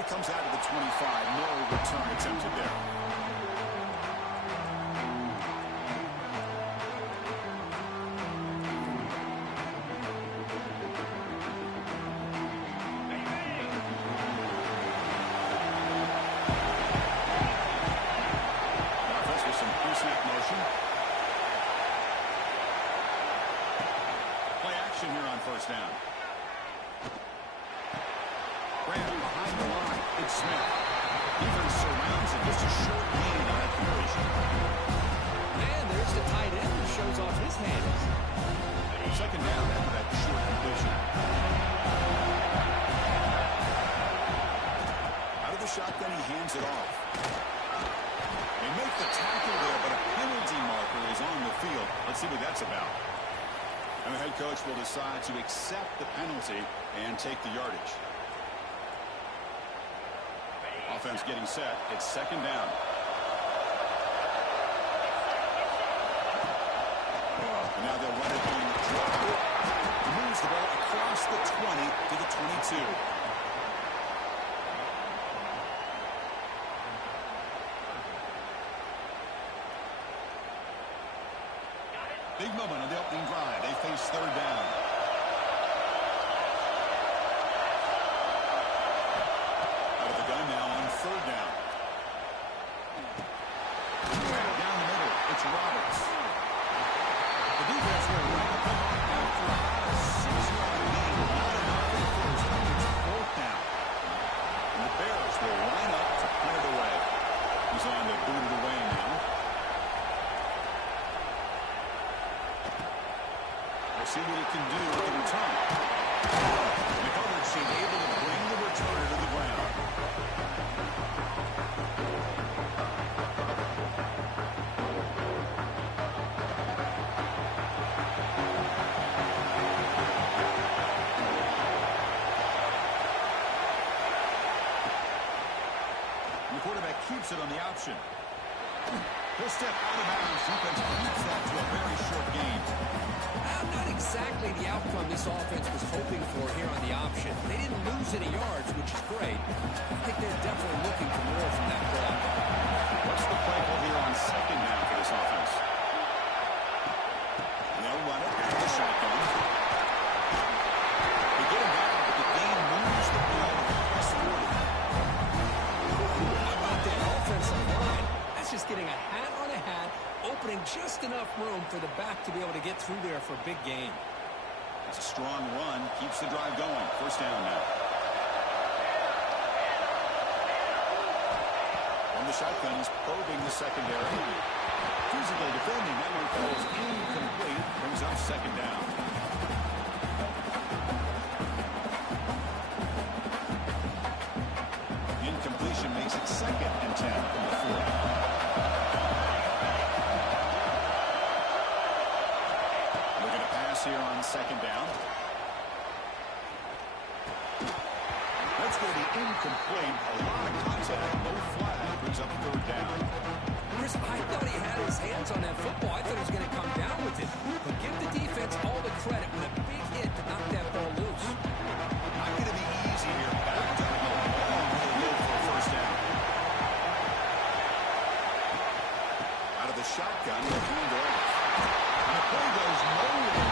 Probably comes out of the 25. No return attempted there. Offense with some pre-snap motion. Play action here on first down. Behind the line, it's Smith. Defense surrounds him. Just a short gain on that completion. And there's the tight end who shows off his hands. Second down after that short completion. Out of the shotgun, he hands it off. They make the tackle there, but a penalty marker is on the field. Let's see what that's about. And the head coach will decide to accept the penalty and take the yardage. Offense getting set. It's second down. And now they'll run it on the draw. He moves the ball across the 20 to the 22. Big moment on the opening drive. They face third down. Third down. Down the middle, it's Roberts. The defense will wrap them up after about a 6-yard gain. Not enough for the first. It's fourth down. And the Bears will line up to put it away. He's on to boot it away now. We'll see what he can do with the return. McCollum seemed able to bring the returner to the ground. The quarterback keeps it on the option. He'll step out of bounds. Defense keeps that to a very short gain. Not exactly the outcome this offense was hoping for here on the option. They didn't lose any yards, which is great. I think they're definitely looking for more from that block. What's the play call here on second down for this offense? And they'll run it back to shotgun. They get him down, but the gain moves the ball across 40. How about that offensive line? That's just getting a hat on a hat, opening just enough room for the back to be able to get through there for a big gain. It's a strong run. Keeps the drive going. First down now. On the shotgun, he's probing the secondary. Physically defending. That one falls incomplete. Brings up second down. Incompletion makes it second and 10 from the 40. Here on second down. That's going to be incomplete. A lot of contact. No flag. Brings up third down. Chris, I thought he had his hands on that football. I thought he was going to come down with it. But give the defense all the credit with a big hit to knock that ball loose. Not going to be easy here. Backed up a long way for a first down. Out of the shotgun, they'll hand it off. And the play goes nowhere.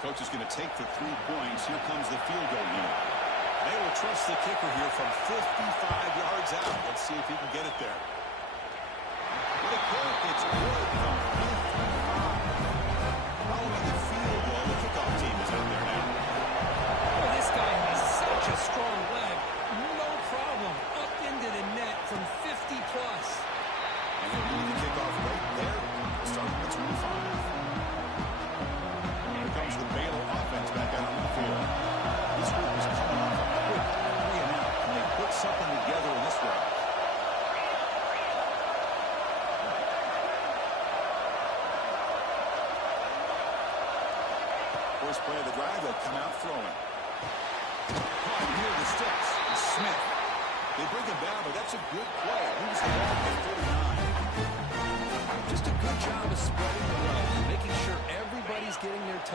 Coach is going to take the 3 points. Here comes the field goal unit. They will trust the kicker here from 55 yards out. Let's see if he can get it there. With a kick, it's good from 55. Following the field goal, the kickoff team is out there now. Well, this guy has such a strong leg. No problem. Up into the net from 50-plus. And he'll lead the kickoff right there. Starting at 25. Here comes the Baylor offense back out on the field. This group is coming off a quick 3-and-out. Can they put something together in this drive? First play of the drive, they'll come out throwing. Caught near the sticks. Smith. They bring him down, but that's a good play. Moves the ball to 49. Just a good job of spreading the road, making sure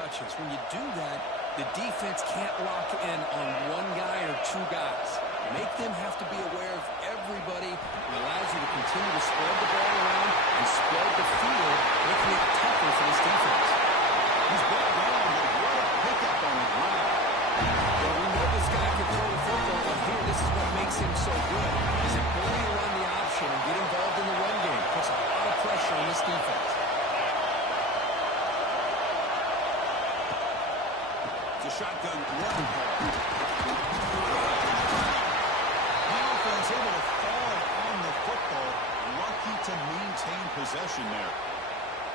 touches. When you do that, the defense can't lock in on one guy or two guys. Make them have to be aware of everybody. It allows you to continue to spread the ball around and spread the field, making it tougher for this defense. He's brought down, but what a pickup on the ground. Well, we know this guy can throw the football, but here, this is what makes him so good. His ability to run the option and get involved in the run game puts a lot of pressure on this defense. It's a shotgun run call. The offense able to fall on the football. Lucky to maintain possession there.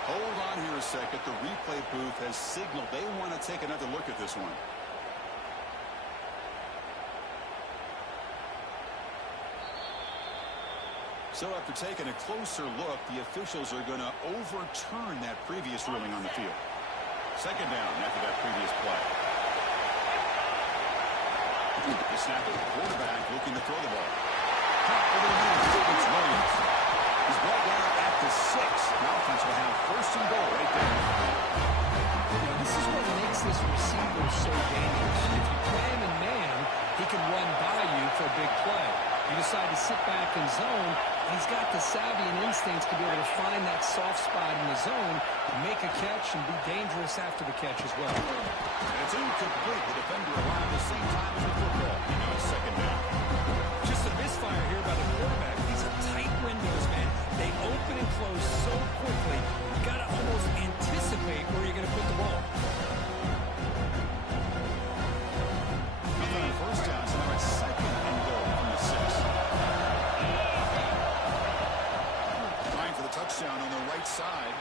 Hold on here a second. The replay booth has signaled they want to take another look at this one. So after taking a closer look, the officials are going to overturn that previous ruling on the field. Second down after that previous play. The snap of the quarterback looking to throw the ball. Caught over the middle. It's Williams. He's brought down at the 6. The offense will have first and goal right there. Now, this is what makes this receiver so dangerous. If you play him in man, he can run by you for a big play. You decide to sit back in zone, and he's got the savvy and instincts to be able to find that soft spot in the zone, make a catch, and be dangerous after the catch as well. And it's incomplete. The defender arrived the same time as the football. And now it's second down. Just a misfire here by the quarterback. These are tight windows, man. They open and close so quickly. You got to almost anticipate where you're going to put the ball. Nothing on first down, so now it's second and goal from the 6. Trying for the touchdown on the right side.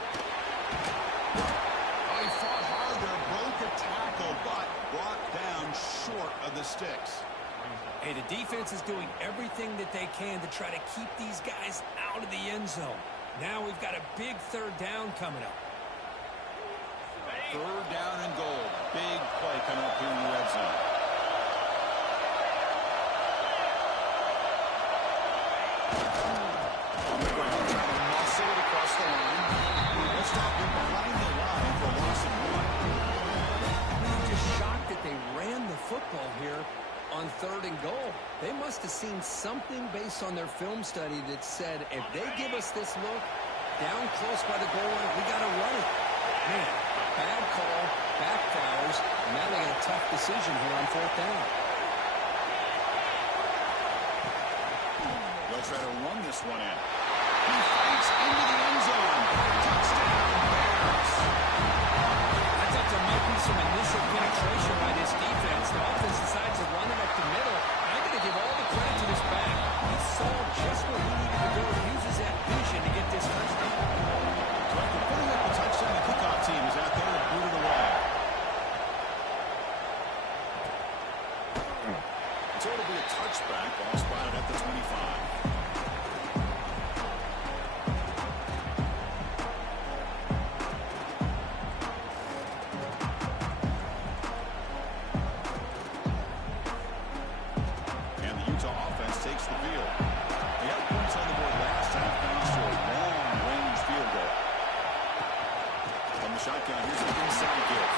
Oh, he fought hard there, broke a tackle, but brought down short of the sticks. Hey, the defense is doing everything that they can to try to keep these guys out of the end zone. Now we've got a big third down coming up. Third down and goal. Big play coming up here in the red zone. On the ground, trying to muscle it across the line. They'll stop him behind the line for a loss of 1. I'm just shocked that they ran the football here on third and goal. They must have seen something based on their film study that said, if they give us this look down close by the goal line, we got to run it. Man, bad call, backfires, and now they got a tough decision here on fourth down. They'll try to run this one in. He fights into the end zone. Touchdown, Bears. I thought there might be some initial penetration by this defense. The offense decides to run it up the middle. I'm going to give all the credit to this back. He saw just where he needed to go and uses that vision to get this touchdown. So after putting up the touchdown, the kickoff team is out there to boot it away. So it'll be a touchback. Ball spotted at the 25. Takes the field. They got points on the board last time, thanks to a long-range field goal. From the shotgun, here's an inside give.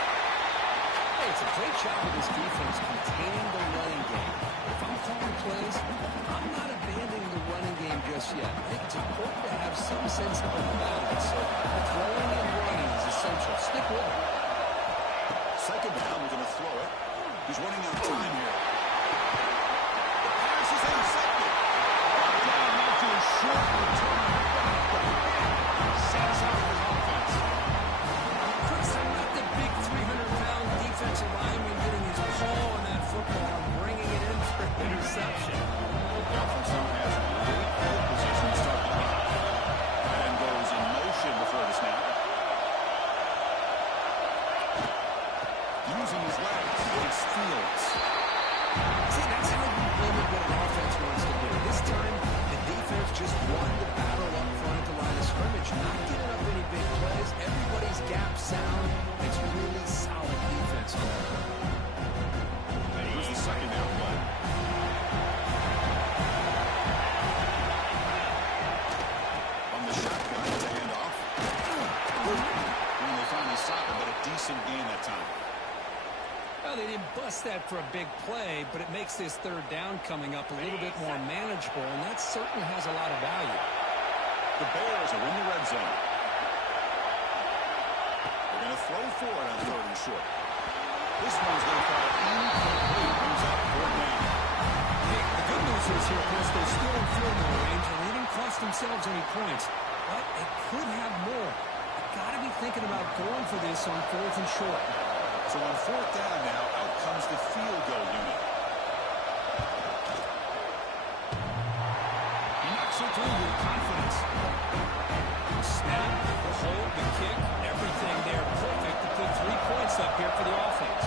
Hey, it's a great job of this defense containing the running game. If I'm calling plays, I'm not abandoning the running game just yet. I think it's important to have some sense of balance. So throwing and running is essential. Stick with it. Second down, we're going to throw it. He's running out of time here. Intercepted. Down after a short return. Sets up his offense. Chris, I'm not the big 300-pound defensive lineman getting his paw on that football and bringing it in for an interception. The offense now has great field position to start the half. And goes in motion before the snap. Using his legs against Fields. See, that's how you limit what an offense wants to do. This time, the defense just won the battle up front at the line of scrimmage. Not giving up any big plays. Everybody's gap sound. It's really solid defense on that play. And here's the second down play. On the shotgun, it's a handoff. And they finally stop him, but a decent decent gain that time. Well, they didn't bust that for a big play, but it makes this third down coming up a little bit more manageable, and that certainly has a lot of value. The Bears are in the red zone. They're going to throw for it on third and short. This one's going to fall incomplete. Brings up fourth down. Hey, the good news is here, Chris, they're still in field goal range, and they didn't cost themselves any points, but they could have more. They've got to be thinking about going for this on fourth and short. So on fourth down now, out comes the field goal unit. He knocks it through with confidence. Snap, the hold, the kick, everything there perfect to put 3 points up here for the offense.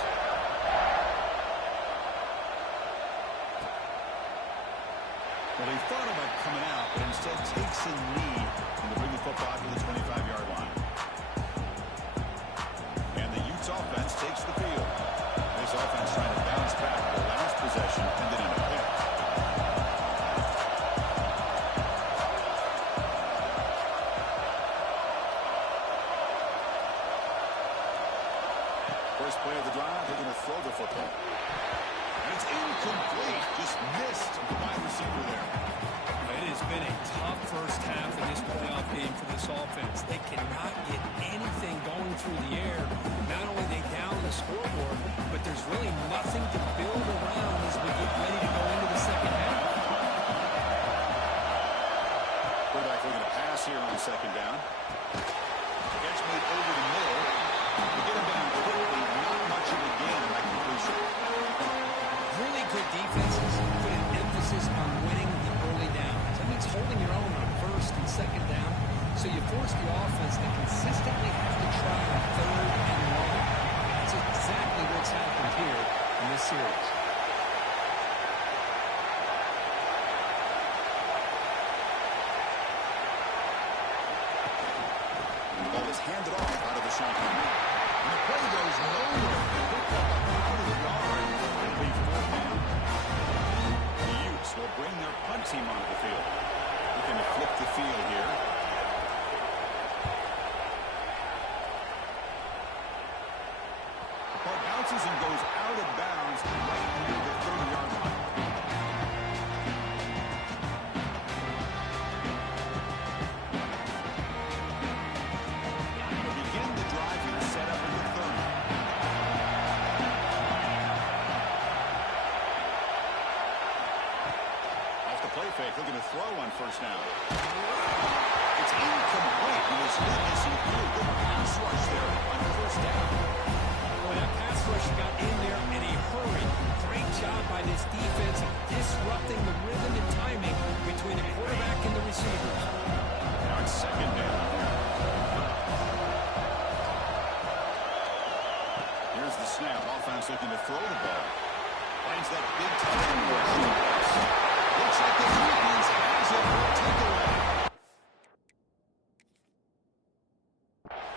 Well, he thought about coming out, but instead takes a knee and to bring the football to the 25-yard line. And the Utes offense takes the field. This offense trying to bounce back. The last possession ended in a pick. First play of the drive, they're going to throw the football. And it's incomplete. Just missed the wide receiver there. It has been a tough first half in this playoff game for this offense. They cannot get anything going through the air. Not only are they down the scoreboard, but there's really nothing to build around as we get ready to go into the second half. Quarterback looking to pass here on second down. The catch made over the middle. To get him down quickly, not much of a gain in that completion. Really good defenses put an emphasis on winning the early downs. That means holding your own on first and second down, so you force the offense to consistently have to try on third and long. That's exactly what's happened here in this series. The ball is handed off out of the shotgun. And the play goes nowhere. Picked up out of the yard. It'll be fourth down. The Utes will bring their punt team onto the field. Looking to flip the field here. The ball bounces and goes out of bounds right near the 30-yard line. They'll begin the drive and set up in the 30. Off the play fake, looking to throw on first down. It's incomplete. He was hitting some good pass rush there on first down. Boy, that pass rush got in there in a hurry. Great job by this defense of disrupting the rhythm and timing between the quarterback and the receivers. Now it's second down. Here's the snap. Offense looking to throw the ball. Finds that big tight end rushing pass. Looks like the defense has it for a takeaway.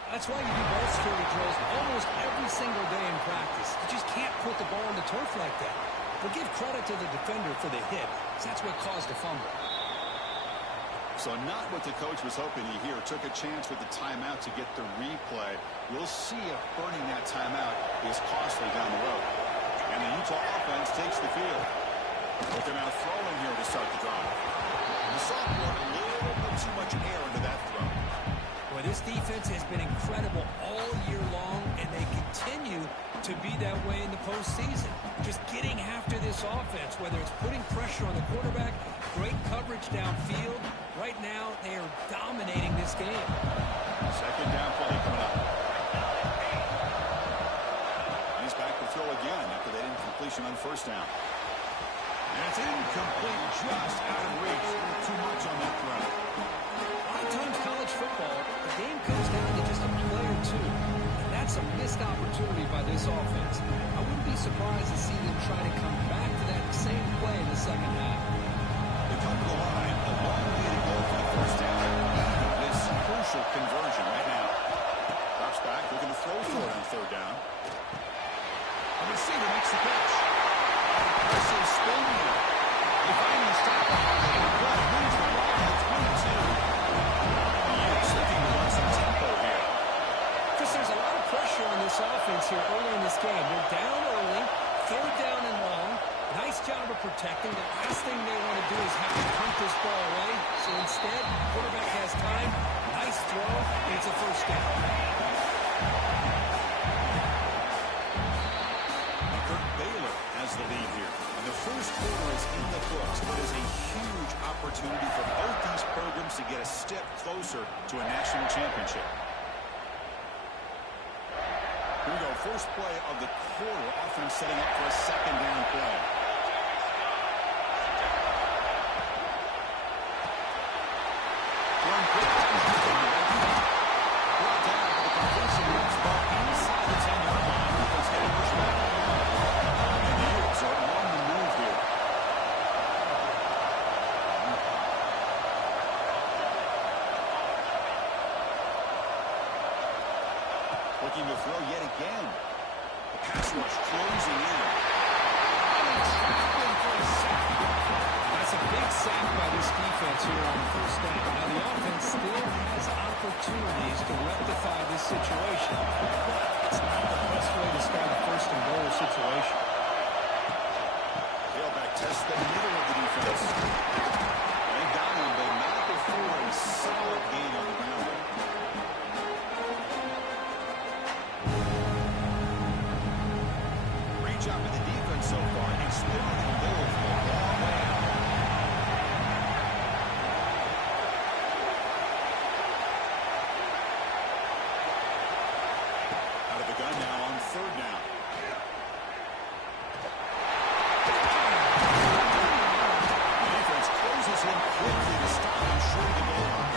That's why you do ball security drills almost every single day in practice. You just can't put the ball on the turf like that. But give credit to the defender for the hit, because that's what caused the fumble. So not what the coach was hoping to hear. Took a chance with the timeout to get the replay. We'll see if burning that timeout is costly down the road. And the Utah offense takes the field. But they're now throwing here to start the drive. The sophomore a little bit too much air into that throw. Well, this defense has been incredible all year long, and they continue to be that way in the postseason. Just getting after this offense, whether it's putting pressure on the quarterback, great coverage downfield. Right now, they are dominating this game. Second down play coming up. He's back to throw again after that incompletion on first down. And it's incomplete, just out of reach. Too much on that throw. A lot of times college football, the game comes down to just a play or two. And that's a missed opportunity by this offense. I wouldn't be surprised to see them try to come back to that same play in the second half. They come to the line, a long way to go for the first down. This crucial conversion right now. Drops back, looking to throw for it on third down. The receiver makes the catch. Impressive spin here. They finally stop the play. Moves the ball at 22. Utes looking to run some tempo here. Chris, there's a lot of pressure on this offense here early in this game. They're down early, third down and long. Nice job of protecting. The last thing they want to do is have to punt this ball away. So instead, quarterback has time. Nice throw, and it's a first down. Baylor has the lead here. And the first quarter is in the books, but is a huge opportunity for both these programs to get a step closer to a national championship. Here we go, first play of the quarter. Offense setting up for a second down play. Brought down for the completion. Ball inside the 10-yard line. Offense getting pushed back. And the Eagles are on the move here. Looking to throw yet again. The pass rush closing in. That's a big sack by this defense here on first down. Now the offense still has opportunities to rectify this situation. It's not the best way to start a first and goal situation. Tailback tests the middle of the defense. They got him, but not before a solid gain on the ground. Great job with the defense so far. It's third and goal from a long way out. Out of the gun now on third down. The defense closes in quickly to stop him short of the goal line.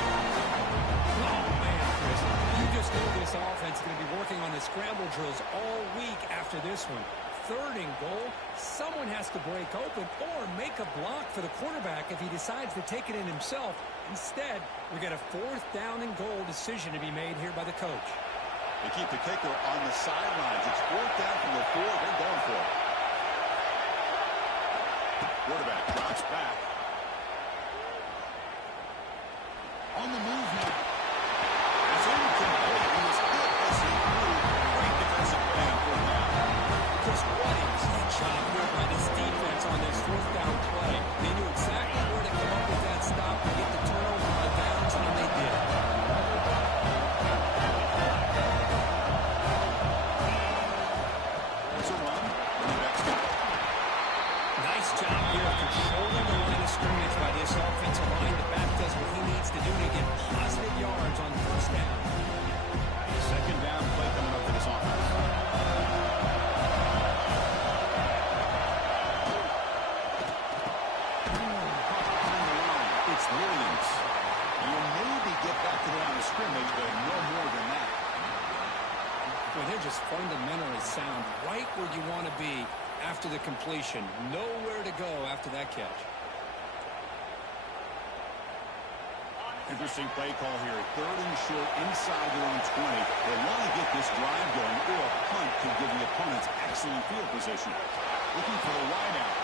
Oh, man, Chris, you just know this offense is going to be working on the scramble drills all week after this one. Third and goal, someone has to break open or make a block for the quarterback if he decides to take it in himself. Instead, we got a fourth down and goal decision to be made here by the coach. They keep the kicker on the sidelines. It's fourth down from the 4. They're going for it. Quarterback drops back. On the move now. It's incomplete. He was hit as he moved. Great defensive play on fourth down. Just what a key job here by this defense on this fourth down play. They knew exactly where to come up with that stop to get the turnover on the downs, and they did. There's a run. Running back's got it. Nice job here of controlling the line of scrimmage by this offensive line. The back does what he needs to do to get positive yards on first down. Second down play coming up for this offense. It's Williams. You'll maybe get back to the line of scrimmage, but no more than that. Well, they're just fundamentally sound right where you want to be after the completion. Nowhere to go after that catch. Interesting play call here. Third and short inside their own 20. They want to get this drive going, or a punt could give the opponents excellent field position. Looking for the wideout.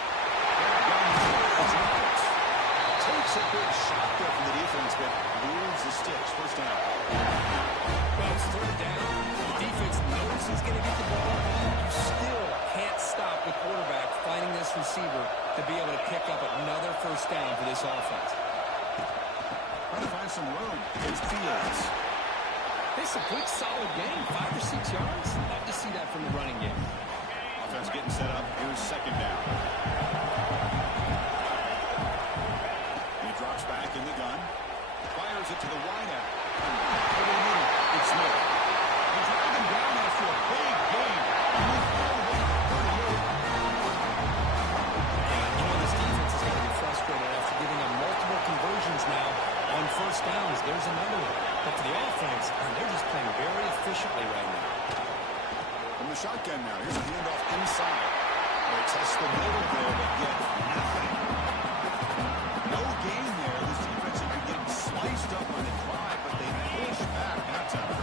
Takes a big shot there from the defense, but moves the sticks. First down. Well, it's third down. The defense knows he's going to get the ball. You still can't stop the quarterback fighting this receiver to be able to pick up another first down for this offense. Trying to find some room against Fields. It's a good, solid game. 5 or 6 yards. Love to see that from the running game. Offense getting set up. Here's second down. He drops back in the gun. Fires it to the wideout. It's Smith. They drag him down after a big game. This defense is going to be frustrated after giving up multiple conversions now on first downs. There's another one. But for the offense, they're just playing very efficiently right now. From the shotgun now. Here's a handoff inside. They test the middle there, but get nothing. No gain there. This defense has been getting sliced up on the drive, but they push back. That's out.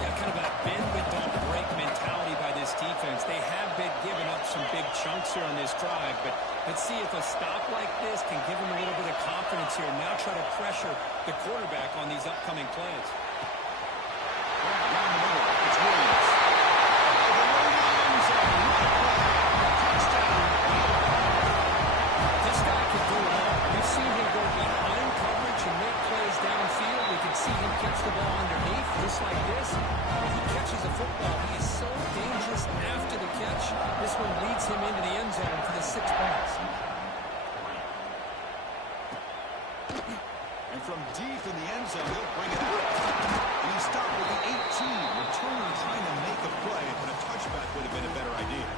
Yeah, kind of a bend but don't break mentality by this defense. They have been giving up some big chunks here on this drive, but let's see if a stop like this can give them a little bit of confidence here. Now try to pressure the quarterback on these upcoming plays. Down the middle. It's Williams. gets him into the end zone for the 6th pass. And from deep in the end zone, he'll bring it out. And he stopped with the 18. Returner trying to make a play, but a touchback would have been a better idea.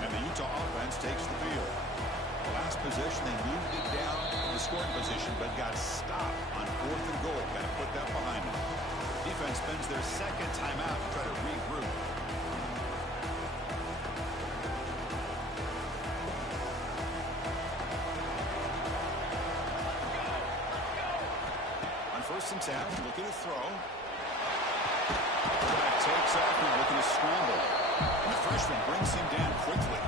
And the Utah offense takes the field. Last possession, they moved it down to the scoring position, but got stopped on 4th and goal. Got to put that behind them. Defense spends their second timeout to try to regroup. On 1st and 10, looking to throw. Quarterback takes off and looking to scramble. And the freshman brings him down quickly.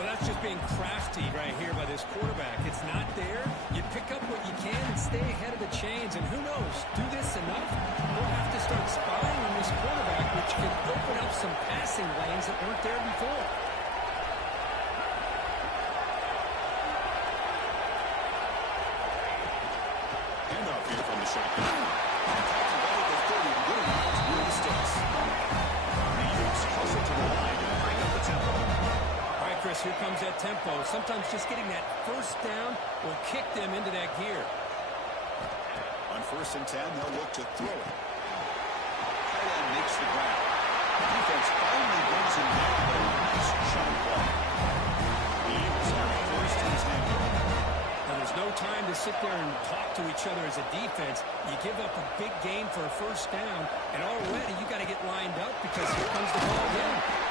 Well, that's just being crafty right here by this quarterback. It's not there. You pick up what you can and stay ahead of the chains. And who knows, do this enough, we'll have to start spying on this quarterback, which can open up some passing lanes that weren't there before. Handoff here from the shotgun. Attacks about the 30 to get around to the sticks. The Utes hustle to the line and bring up the tempo. Chris, here comes that tempo. Sometimes just getting that first down will kick them into that gear. On 1st and 10, they'll look to throw it. Tight end makes the ground. The defense finally brings him down, but a nice chunk ball. The Eagles are 1st and 10. Now, there's no time to sit there and talk to each other as a defense. You give up a big gain for a first down, and already you got to get lined up because here comes the ball again.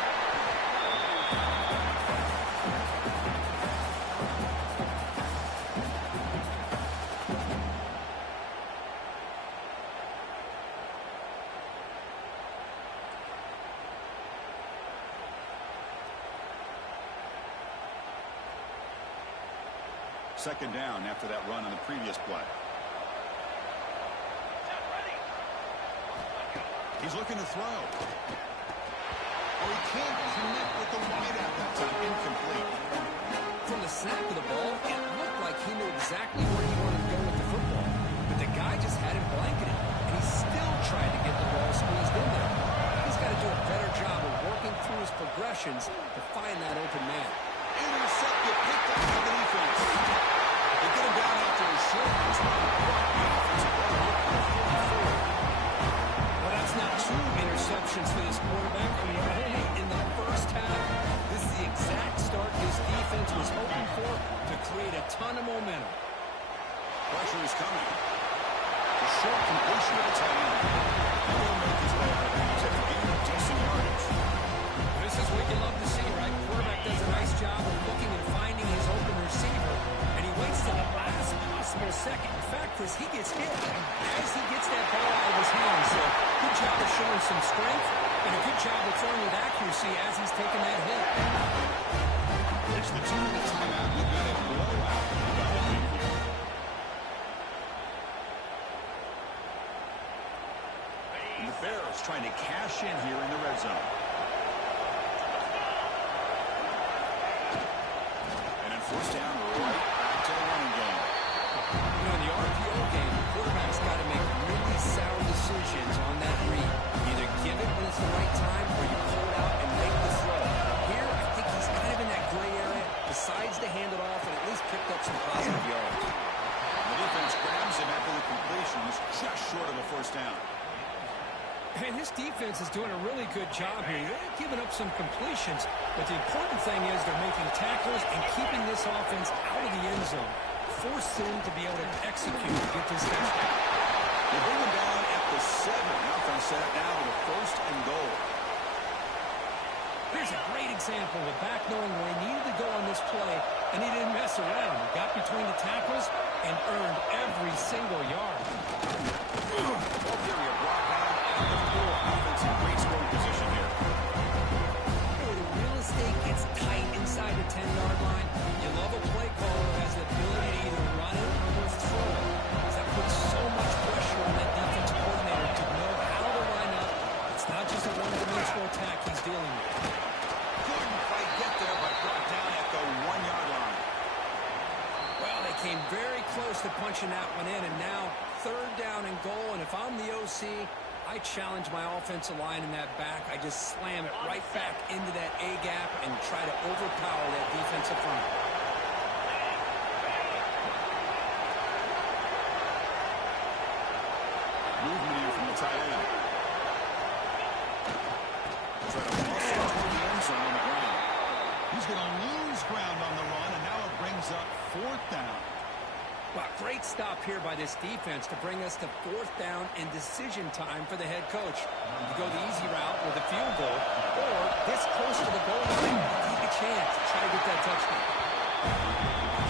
Second down after that run on the previous play. He's looking to throw. Oh, he can't connect with the wideout that time. Incomplete. From the snap of the ball, it looked like he knew exactly where he wanted to go with the football. But the guy just had him blanketed, and he still tried to get the ball squeezed in there. He's got to do a better job of working through his progressions to find that open man. Intercepted, picked up by the defense. They get him down after a short Well, that's not 2 interceptions for this quarterback. I mean, only in the first half. This is the exact start his defense was hoping for to create a ton of momentum. Pressure is coming. A short completion of the tight end. And he'll make his way out of bounds after gaining decent yardage. This is what you love to see, right? Quarterback does a nice job of looking and finding his open receiver, and he waits to the last possible second. In fact, Chris, he gets hit as he gets that ball out of his hands. So good job of showing some strength, and a good job of throwing with accuracy as he's taking that hit. It's the 2-minute timeout. We've got a blowout developing here. And the Bears trying to cash in here in the red zone. First down, right back to the running game. You know, in the RPO game, the quarterback's got to make really sound decisions on that read. Either give it when it's the right time, or you pull it out and make the throw. Here, I think he's kind of in that gray area, decides to hand it off, and at least picked up some positive yards. The defense grabs him after the completion. He's just short of a first down. And his defense is doing a really good job here. They're giving up some completions, but the important thing is they're making tackles and keeping this offense out of the end zone. Force them to be able to execute to get this touchdown. They bring him down at the 7. Now from set it down to the 1st and goal. Here's a great example of back knowing where he needed to go on this play, and he didn't mess around. He got between the tackles and earned every single yard. Offensive great scoring position here. Hey, the real estate gets tight inside the 10-yard line. You love a play caller who has the ability to either run it or throw it. That puts so much pressure on that defensive coordinator to know how to line up. It's not just a one-dimensional attack he's dealing with. Couldn't quite get there, but brought down at the 1-yard line. Well, they came very close to punching that one in, and now 3rd down and goal. And if I'm the OC, I challenge my offensive line in that back. I just slam it right back into that A-gap and try to overpower that defensive front. Movement here from the tight end. Try to muscle toward the end zone on the ground. He's going to lose ground on the run, and now it brings up 4th down. Wow, great stop here by this defense to bring us to 4th down and decision time for the head coach. You go the easy route with a field goal, or this close to the goal line, take a chance to try to get that touchdown.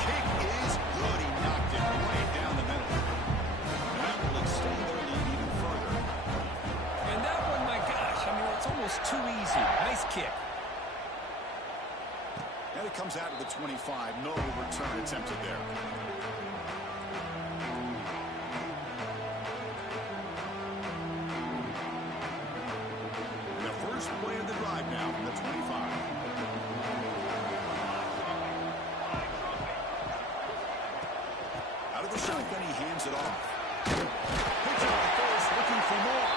Kick is good. He knocked it right down the middle. And that will extend their lead even further. And that one, my gosh, I mean, it's almost too easy. Nice kick. And it comes out to the 25. No return attempted there. The first play of the drive now from the 25. Out of the shotgun, he hands it off. Pitcher at first, looking for more.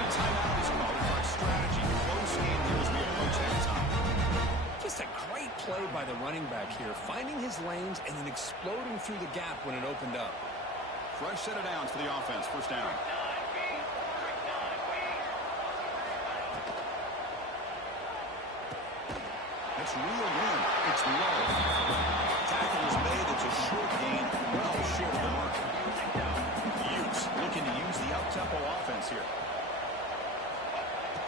The timeout is called for strategy. Close game here as we approach halftime. Just a great play by the running back here, finding his lanes and then exploding through the gap when it opened up. Fresh set of downs for the offense. First down. That's reeled in. It's low. Tackle is made. It's a short gain, well short of the mark. Utes looking to use the up-tempo offense here.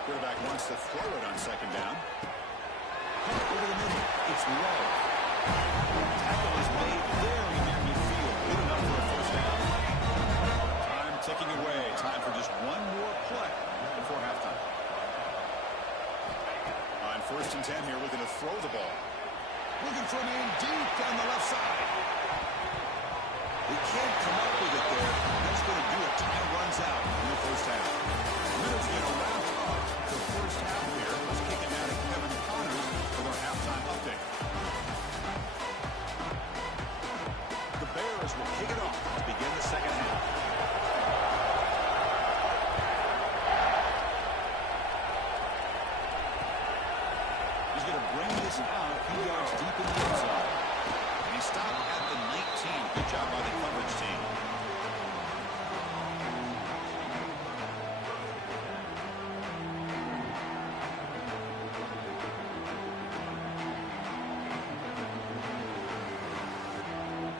Quarterback wants to throw it on 2nd down. Over the middle. It's low. Tackle is made very near midfield. Good enough for a first down. Time ticking away. Time for just one more play before halftime. On 1st and 10 here, looking to throw the ball. Looking for a man deep down the left side. He can't come up with it there. That's going to do it. Time runs out in the first half. Minutes going to wrap up the first half here. Let's kick it down to Kevin Connors with our halftime update. The Bears will kick it off to begin the second half. He's going to bring this out a few yards deep in the end zone. And he stopped at the 19. Good job by the coverage team.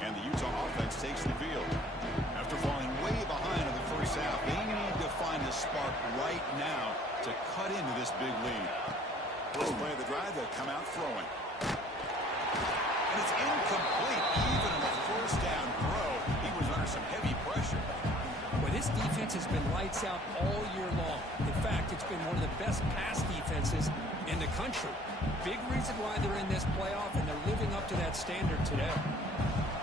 And the Utah offense takes the field. After falling way behind in the first half, they need to find a spark right now to cut into this big lead. First play of the drive, they'll come out throwing. And it's incomplete. Even on the first down throw, he was under some heavy pressure. Well, this defense has been lights out all year long. In fact, it's been one of the best pass defenses in the country. Big reason why they're in this playoff, and they're living up to that standard today.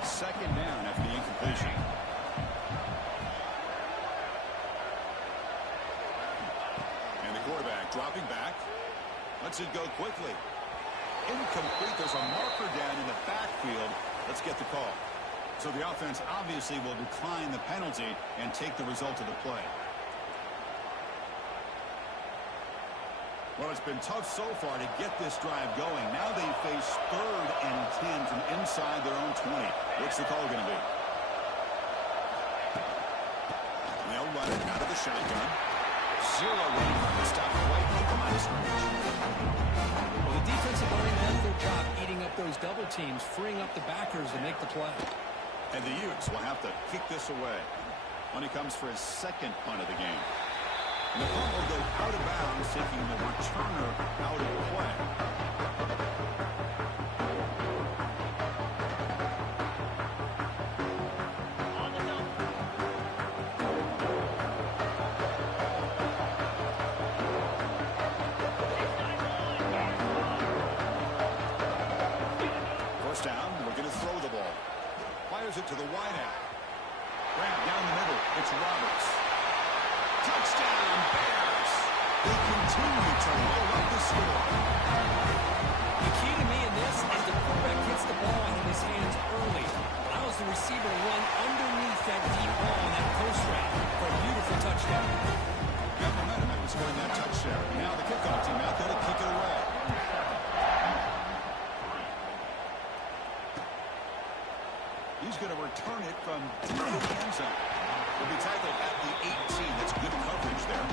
2nd down after the incompletion. And the quarterback dropping back. Lets it go quickly. Incomplete. There's a marker down in the backfield. Let's get the call. So the offense obviously will decline the penalty and take the result of the play. Well, it's been tough so far to get this drive going. Now they face 3rd and 10 from inside their own 20. What's the call going to be? They'll run it out of the shotgun. Zero running to stop right at the line of scrimmage. Well, the defensive line does their job eating up those double teams, freeing up the backers to make the play. And the Utes will have to kick this away when he comes for his 2nd punt of the game. And the punt will go out of bounds, taking the returner out of play. First down, we're going to throw the ball. Fires it to the wideout. Grant down the middle. It's Roberts. Touchdown, Bears! They continue to roll up the score. The key to me in this is the quarterback gets the ball in his hands early, allows the receiver to run underneath that deep ball on that post route for a beautiful touchdown. he's going to return it from deep in the end zone. He'll be tackled at the 18. That's good coverage there.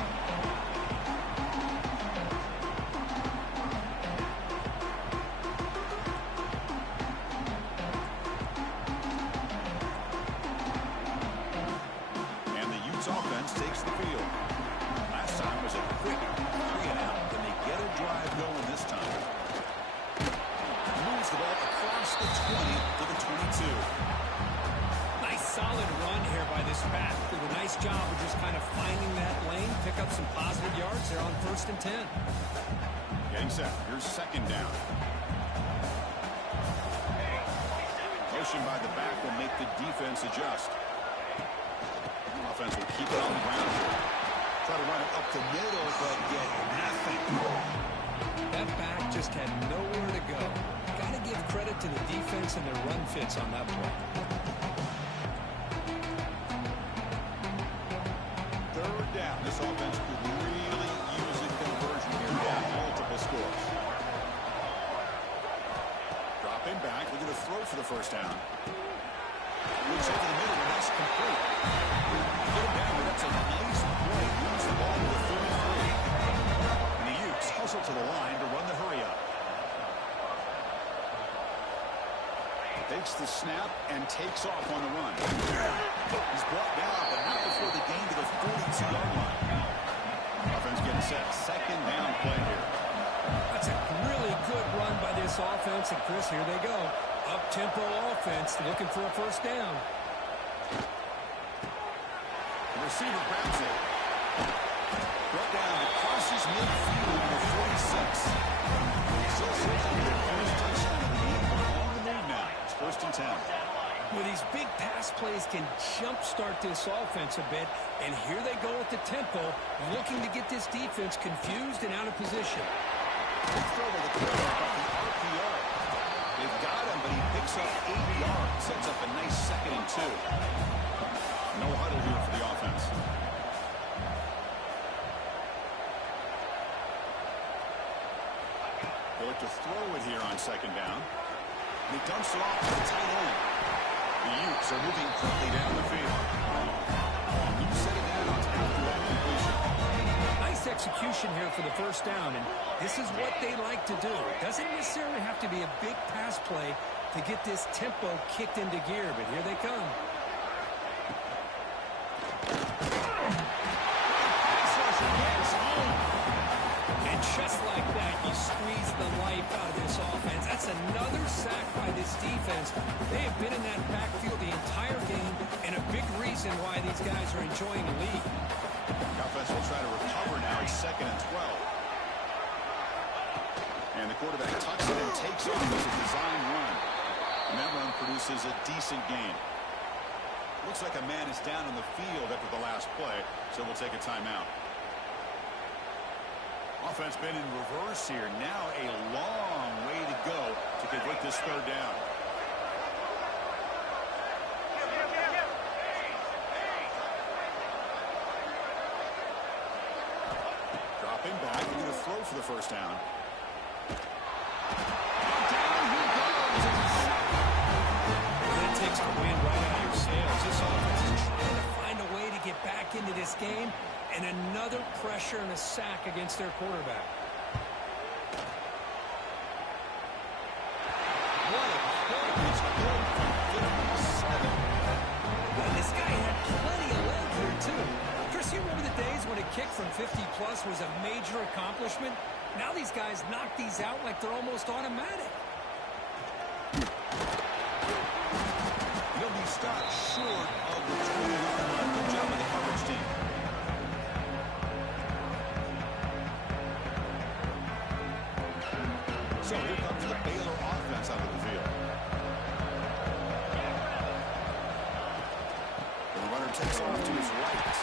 And the Utes offense takes the field. Last time was a quick 3-and-out. Can they get a drive going this time? Moves the ball across the 20 to the 22. Nice solid run here by this back. Did a nice job of just kind of finding that lane, pick up some positive yards there on 1st and 10. Getting set. Here's 2nd down. Motion by the back will make the defense adjust. Offense will keep it on the ground. Try to run it up the middle, but get nothing. That back just had nowhere to go. Got to give credit to the defense and their run fits on that play. 3rd down. This offense could really use a conversion here. Down multiple scores. Dropping back. We're going to throw for the 1st down. Looks over the middle, and that's complete. Get him down, but that's a nice play. Moves the ball to the 33. And the Utes hustle to the line to run the hurry up. Takes the snap and takes off on the run. He's brought down, but not before the gain to the 42-yard line. Offense getting set. 2nd down play here. That's a really good run by this offense. And, Chris, here they go. Up-tempo offense looking for a 1st down. The receiver grabs it. Brought down, crosses midfield to the 46. So certainly the first touchdown of the game. On the move now. It's 1st and 10. Well, these big pass plays can jumpstart this offense a bit. And here they go with the tempo, looking to get this defense confused and out of position. Throw to the quarterback on the RPO. They've got him, but he picks up 8 yards. Sets up a nice 2nd and 2. No huddle here for the offense. They look to throw it here on 2nd down. And he dumps it off to the tight end. The Utes are moving quickly down the field. You set it down after that completion. Nice execution here for the 1st down, and this is what they like to do. It doesn't necessarily have to be a big pass play to get this tempo kicked into gear, but here they come. And just like that, you squeeze the life out of this offense. That's another sack by this defense. They have been in that backfield the entire game, and a big reason why these guys are enjoying the lead. The offense will try to recover now. It's 2nd and 12. And the quarterback tucks it and takes off as a design run. And that run produces a decent gain. Looks like a man is down on the field after the last play, so we'll take a timeout. Offense been in reverse here. Now a long way to go to convert this 3rd down. Dropping back, we're going to throw for the 1st down. Down he goes. That takes the wind right out of your sails. This offense is trying to find a way to get back into this game, and another pressure and a sack against their quarterback. What a play. It's good from 57. Well, this guy had plenty of leg here, too. Chris, you remember the days when a kick from 50-plus was a major accomplishment? Now these guys knock these out like they're almost automatic. He'll be stopped short of the 20-yard line. Good job of the coverage team. So here comes the Baylor offense out of the field. The runner takes off to his right.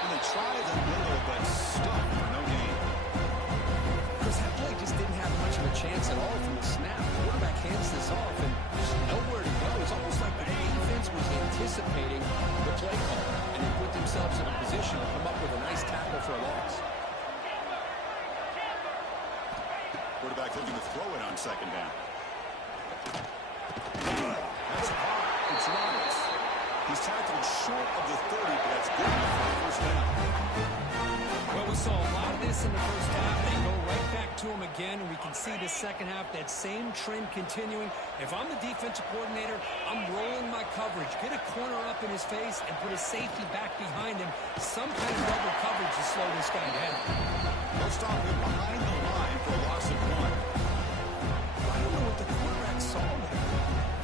And they try the middle, but stuck for no gain. Chris, that play just didn't have much of a chance at all from the snap. The quarterback hands this off, and there's nowhere to go. It's almost like the defense was anticipating the play call, and they put themselves in a position to come up with a nice tackle for a loss. Quarterback looking to throw it on 2nd down. That's hard. It's Roberts. He's tackled short of the 30, but that's good enough for a first down. Well, we saw a lot of this in the first half. They go right back to him again, and we can see the second half, that same trend continuing. If I'm the defensive coordinator, I'm rolling my coverage. Get a corner up in his face and put a safety back behind him. Some kind of double coverage to slow this guy down. They'll stop him behind the line for a loss of 1. I don't know what the quarterback saw there.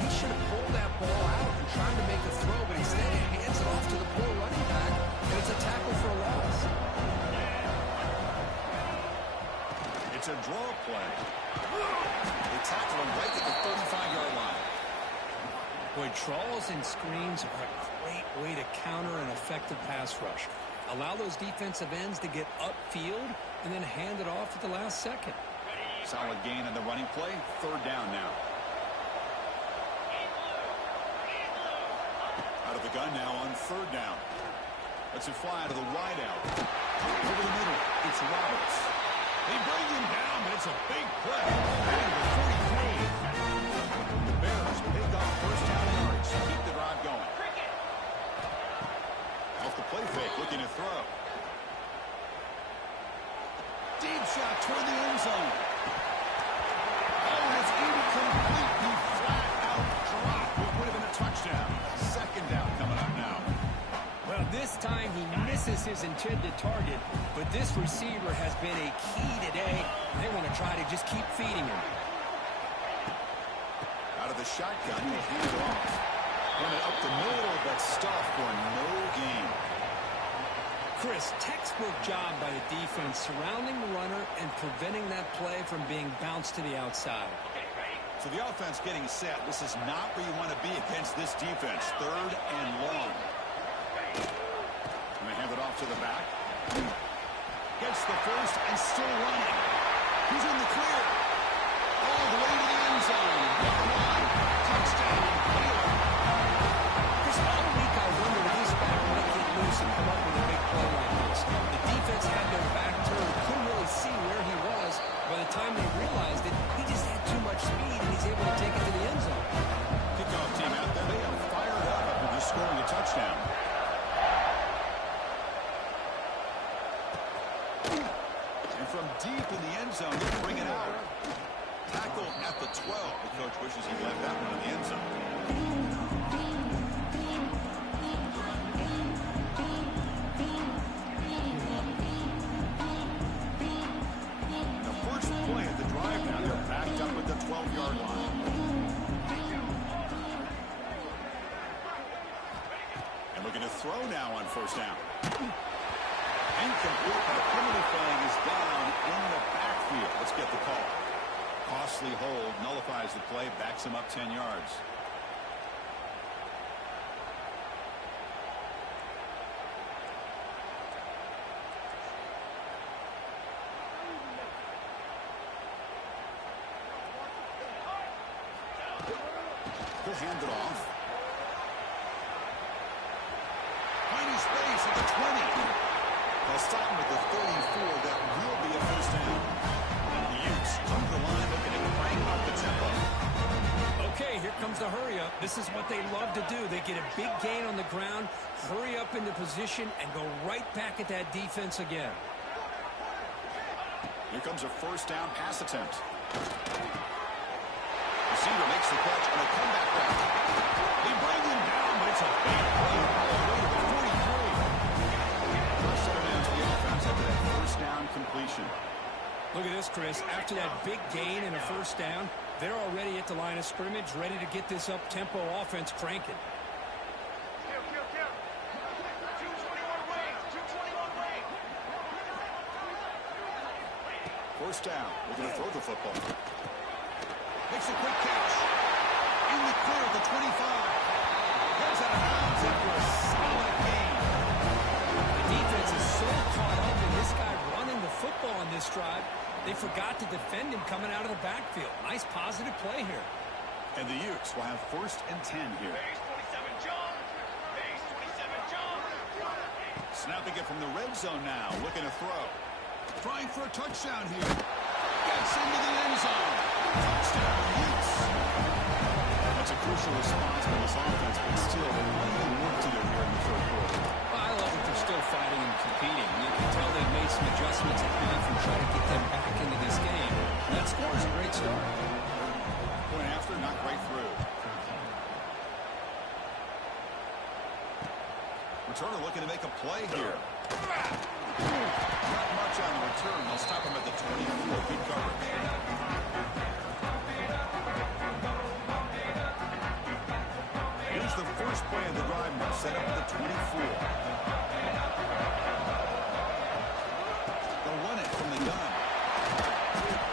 He should have pulled that ball out and tried to make a throw, but instead he hands it off to the poor running back, and it's a tackle for a loss. It's a draw play. They tackle him right at the 35-yard line. Boy, draws and screens are a great way to counter an effective pass rush. Allow those defensive ends to get upfield and then hand it off at the last second. Solid gain on the running play. 3rd down now. Out of the gun now on 3rd down. Lets it fly out of the wide out. Over the middle, it's Roberts. They bring him down, but it's a big play. And the 43. The Bears pick up first down yards. Keep the drive going. Off the play fake, looking to throw. Deep shot toward the end zone. Oh, it's incomplete. He flat out dropped. What would have been a touchdown. 2nd down coming up now. Well, this time he misses his intended target, but this receiver has been a key today. They want to try to just keep feeding him. Out of the shotgun, they hand it off. Run it up the middle, but stuff for no gain. Chris, textbook job by the defense surrounding the runner and preventing that play from being bounced to the outside. So the offense getting set. This is not where you want to be against this defense. 3rd and long. And they hand it off to the back. Gets the first and still running. He's in the clear. All the way to the end zone. Touchdown, Baylor. Chris, all week I wondered if this back might get loose and come up with a big play like this. The defense had their back turned, couldn't really see where he was. By the time they realized it, he just had too much speed, and he's able to take it to the end zone. Kickoff team out there. They are fired up after just scoring a touchdown. And from deep in the end zone, they bring it out. Tackle at the 12. The coach wishes he left that one in the end zone. The first play of the drive now, they're backed up at the 12-yard line. And looking to throw now on 1st down. Incomplete, but a penalty flag is down in the backfield. Let's get the call. Costly hold, nullifies the play, backs him up 10 yards. They'll hand it off. Tiny space at the 20. They'll stop him at the 34. That will be a first down. The Utes come to the line looking to crank up the tempo. Okay, here comes the hurry up. This is what they love to do. They get a big gain on the ground, hurry up into position, and go right back at that defense again. Here comes a first down pass attempt. Receiver makes the catch and a comeback route. They bring him down, but it's a big play all the way to the 43. First set of downs to the offense after that first down completion. Look at this, Chris. After that big gain and a first down, they're already at the line of scrimmage, ready to get this up-tempo offense cranking. First down. We're going to throw the football. Makes a quick catch. In the clear at the 25. Goes out of bounds after a solid gain. The defense is so caught up in this guy running the football on this drive, they forgot to defend him coming out of the backfield. Nice positive play here. And the Utes will have 1st and 10 here. Snapping it from the red zone now. Looking to throw. Trying for a touchdown here. Gets into the end zone. Touchdown, Utes. That's a crucial response by this offense, but still plenty of work to do here in the third quarter. Well, I love that they're still fighting and competing. You can tell they've made some adjustments at half and try to get them back into this game. And that score is a great start. Point after, not right through. Returner looking to make a play here. Not much on the return. They'll stop him at the 24. Good coverage. Here's the first play of the drive now. Set up at the 24. They'll run it from the gun.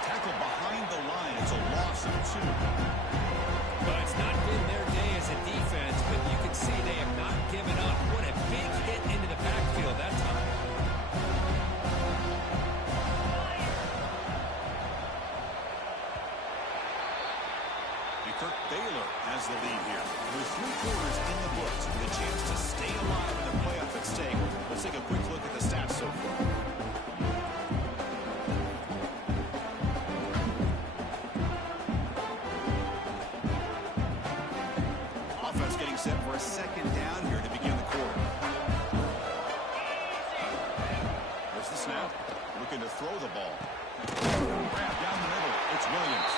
Tackle behind the line. It's a loss of 2. Well, it's not been their day as a defense, but you can see they have not given up. What a big hit into the backfield that time. And Kirk Baylor has the lead here. With 3 quarters in the books, with a chance to stay alive in the playoff at stake. Let's take a quick look at the stats so far. Offense getting set for a second down here to begin the quarter. There's the snap. Looking to throw the ball. Grab down the middle. It's Williams.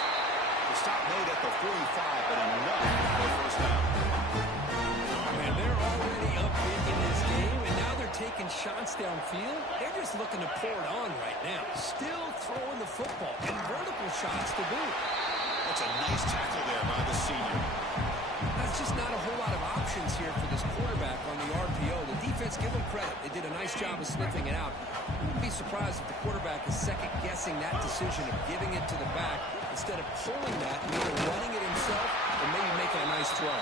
The stop made at the 45, but enough for a first down. And they're already up big in this game, and now they're taking shots downfield. They're just looking to pour it on right now. Still throwing the football, and vertical shots to boot. That's a nice tackle there by the senior. That's just not a whole lot of options here for this quarterback on the RPO. The defense, give them credit. They did a nice job of sniffing it out. I wouldn't be surprised if the quarterback is second-guessing that decision of giving it to the back instead of pulling that, either running it himself or maybe making a nice throw.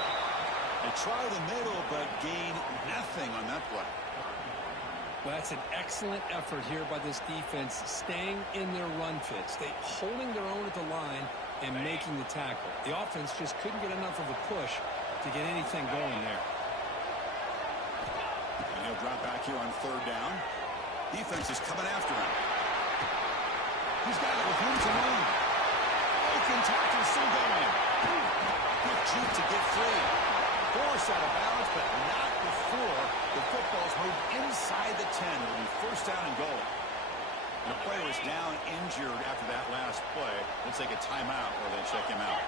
They try the middle, but gain nothing on that play. Well, that's an excellent effort here by this defense, staying in their run fits. They holding their own at the line and making the tackle. The offense just couldn't get enough of a push to get anything going there. And he'll drop back here on third down. Defense is coming after him. He's got it with room to run. Broken tackle still going. Quick juke to get free. Force out of bounds, but not before the football's moved inside the 10. It'll be first down and goal. The player is down injured after that last play. We'll take a timeout or they check him out.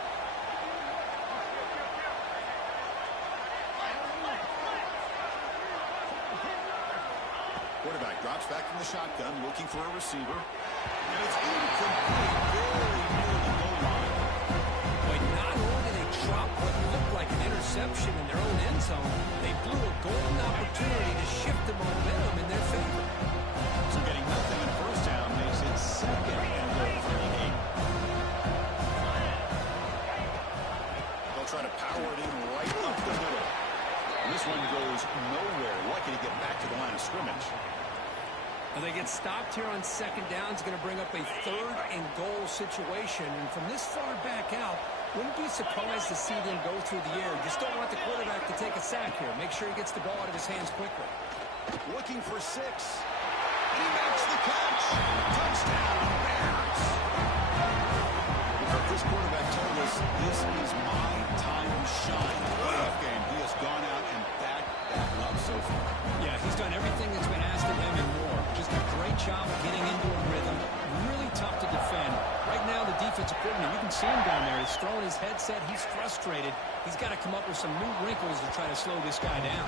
Quarterback drops back from the shotgun, looking for a receiver. And it's incomplete, very near the goal line. But not only did they drop what looked like an interception in their own end zone, they blew a golden opportunity to shift the momentum in their favor. So getting nothing on first down makes it second and goal for the 8. They'll try to power it in right up the middle. And this one goes nowhere. Lucky to get back to the line of scrimmage. Well, they get stopped here on second down. It's going to bring up a third and goal situation. And from this far back out, wouldn't be surprised to see them go through the air. Just don't want the quarterback to take a sack here. Make sure he gets the ball out of his hands quickly. Looking for 6. And he makes the catch. Touchdown, Bears. This quarterback told us this is my time to shine. Playoff game. He has gone out and backed that up so far. Yeah, he's done everything that's been asked of him and more. Just a great job of getting into a rhythm. Really tough to defend. Right now, the defensive coordinator, you can see him down there. He's throwing his headset. He's frustrated. He's got to come up with some new wrinkles to try to slow this guy down.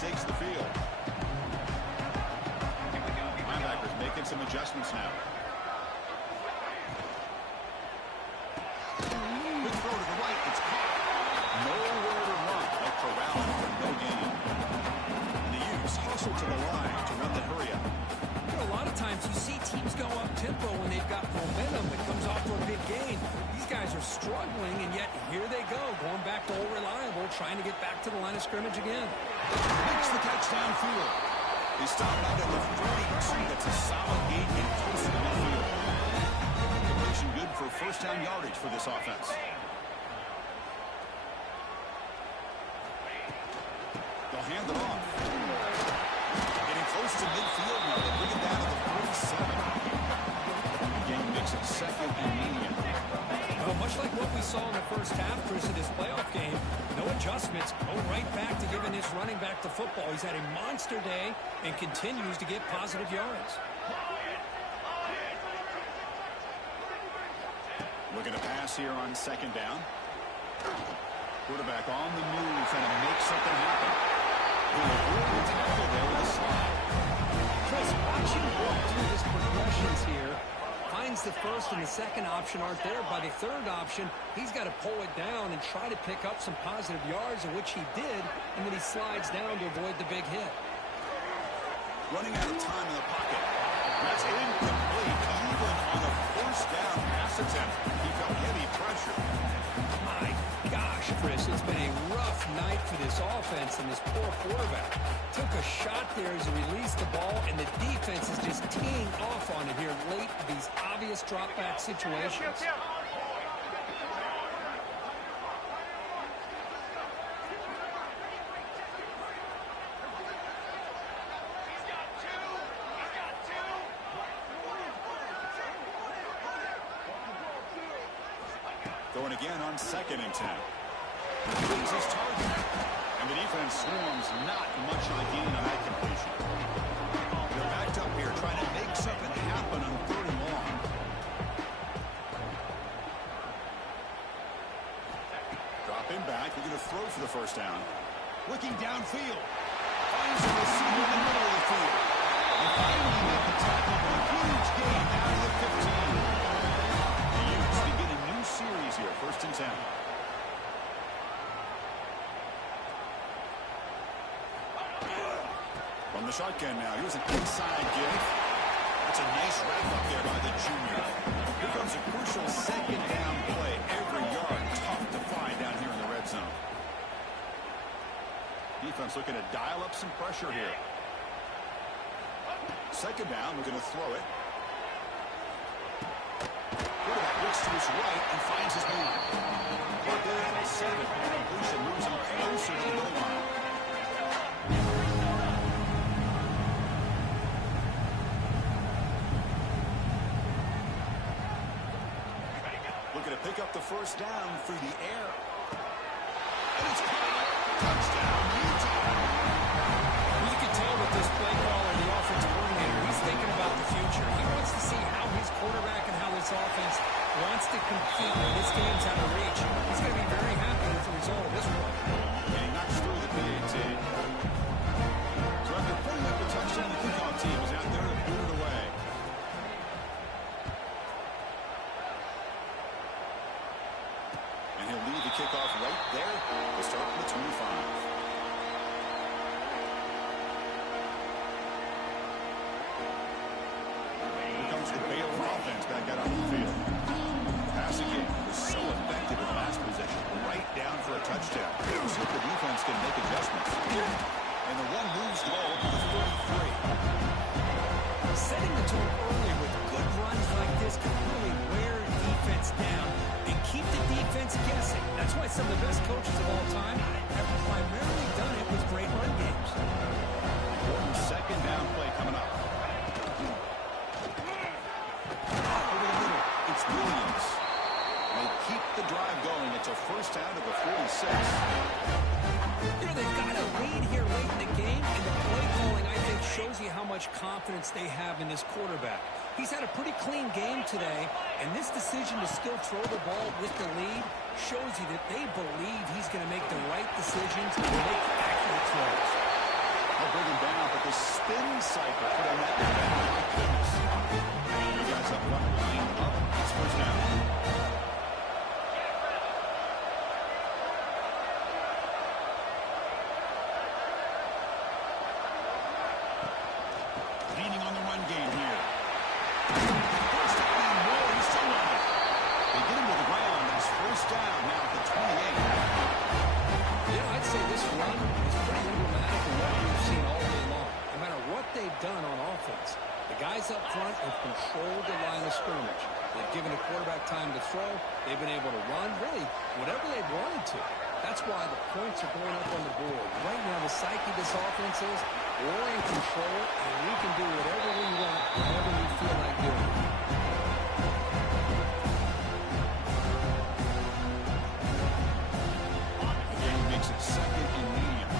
Takes the field. Linebackers making some adjustments now. Good throw to the right. It's caught. Nowhere to run. A corral for no gain. The Utes hustle to the line to run the hurry up. You know, a lot of times you see teams go up tempo when they've got momentum that comes off to a big gain. These guys are struggling, and yet here they go, going back to old reliable, trying to get back to the line of scrimmage again. Makes the catch downfield. He stopped out at the 32. That's a solid gain and close to the midfield. Completion good for first down yardage for this offense. they'll hand it off. Getting close to midfield now. They bring it down to the 47. Game makes it second and medium. Well, much like what we saw in the first half, Chris, in this playoff game, no adjustments, go right back to giving this running back the football. He's had a monster day and continues to get positive yards. Looking to pass here on second down. Quarterback on the move, trying to make something happen. He'll avoid the tackle there with a slide. Chris, watching walk through his progressions here, finds the first and the second option aren't there. By the third option, he's got to pull it down and try to pick up some positive yards, which he did, and then he slides down to avoid the big hit. Running out of time in the pocket. That's incomplete. Even on the first down pass attempt, he felt heavy pressure. My gosh, Chris, it's been a rough night for this offense and this poor quarterback. Took a shot there as he released the ball, and the defense is just teeing off on it here late in these obvious drop-back situations. Going again on second and 10. He's his target. And the defense swarms, not much on a gain on that completion. They're backed up here, trying to make something happen on third and long. Dropping back, they're going to throw for the first down. Looking downfield. Finds the receiver in the middle of the field. And finally make the tackle for a huge gain out of the 15. Series here, first and 10. From the shotgun now, here's an inside give. That's a nice wrap up there by the junior. Here comes a crucial second down play. Every yard tough to find down here in the red zone. Defense looking to dial up some pressure here. Second down, we're going to throw it. Looks to his right and finds his man. Right there at the 7. Completion moves him closer to the goal line. Looking to pick up the first down through the air. And it's caught. Touchdown, Utah. Well, you can tell with this play caller, the offensive coordinator, he's thinking about the future. He wants to see how his quarterback and how this offense wants to compete when this game's out of reach. He's going to be very happy with the result of this one. And he knocks through the PAT. So after putting up the touchdown, the kickoff team is out there to boot it away. And he'll lead the kickoff right there to start from the 25. Here comes the Baylor offense back out on the field. Passing game was so effective in the last possession. Right down for a touchdown. We'll see if the defense can make adjustments. And the one moves the ball to the 33. Setting the tone early with good runs like this can really wear defense down and keep the defense guessing. That's why some of the best coaches of all time have primarily done it with great run games. Important second down play coming up. Over the middle, it's Williams. They keep the drive going. It's a first down to the 46. You know, they've got a lead here late in the game, and the play calling, I think, shows you how much confidence they have in this quarterback. He's had a pretty clean game today, and this decision to still throw the ball with the lead shows you that they believe he's going to make the right decisions and make accurate throws. I'll bring him down, but the spin cycle put on that defender. You guys up front, line up. It's first down. Leaning on the run game here. First down and more. He's still on it. They get him to the ground. It's first down now at the 28. You know, I'd say this run is pretty emblematic of what we've seen all day long. No matter what they've done on offense, the guys up front have controlled the line of scrimmage. They've given the quarterback time to throw. They've been able to run, really, whatever they've wanted to. That's why the points are going up on the board. Right now, the psyche of this offense is we're in control, and we can do whatever we want, whatever we feel like doing. The game makes it second and medium.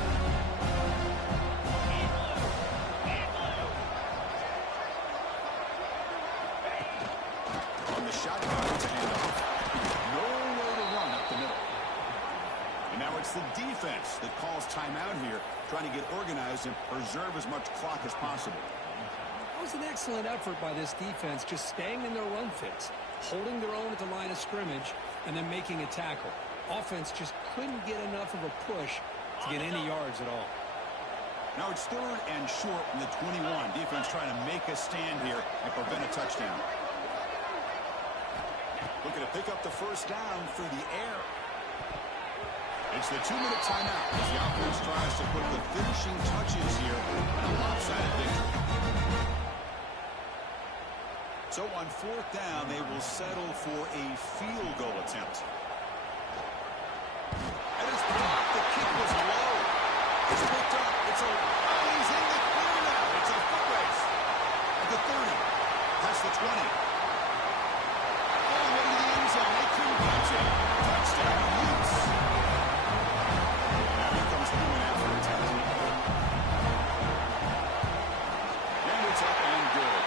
On the shotgun, it's a handoff. Nowhere to run up the middle. And now it's the defense that calls timeout here, trying to get organized and preserve as much clock as possible. It was an excellent effort by this defense, just staying in their run fits, holding their own at the line of scrimmage, and then making a tackle. Offense just couldn't get enough of a push to get any yards at all. Now it's third and short from the 21. Defense trying to make a stand here and prevent a touchdown. Looking to pick up the first down through the air. It's the 2-minute timeout as the offense tries to put the finishing touches here in a lopsided victory. So on fourth down, they will settle for a field goal attempt. And it's blocked. The kick was low. It's picked up. It's a... Oh, he's in the clear now. It's a foot race. At the 30. Past the 20. All the way to the end zone. They couldn't catch it. Touchdown, Utes. Now here comes Newman after the attempt. And it's up and good.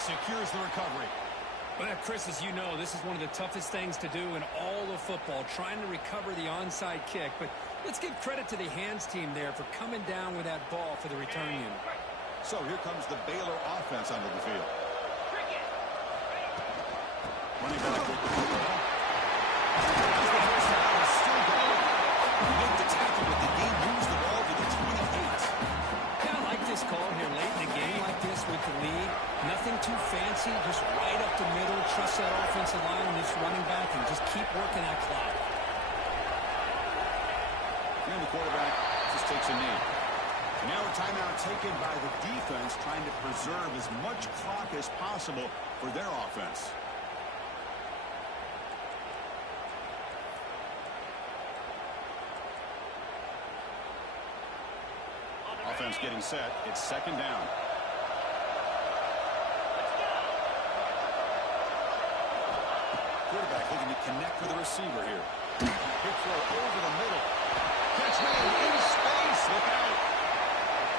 Secures the recovery. Well, Chris, as you know, this is one of the toughest things to do in all of football, trying to recover the onside kick. But let's give credit to the hands team there for coming down with that ball for the return unit. So here comes the Baylor offense onto the field. Running back with the football. As the first down is still going. You make the tackle, but the game moves the ball to the 28. Yeah, I like this call here late in a game like this with the lead. Nothing too fancy, just right up the middle. Trust that offensive line and this running back and just keep working that clock. And the quarterback just takes a knee. And now a timeout taken by the defense, trying to preserve as much clock as possible for their offense. Offense getting set. It's second down. Quarterback looking to connect with the receiver here. Big throw over the middle. Catch made in space. Look out.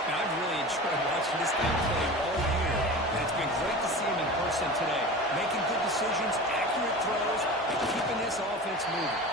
And I've really enjoyed watching this guy play all year. And it's been great to see him in person today. Making good decisions, accurate throws, and keeping this offense moving.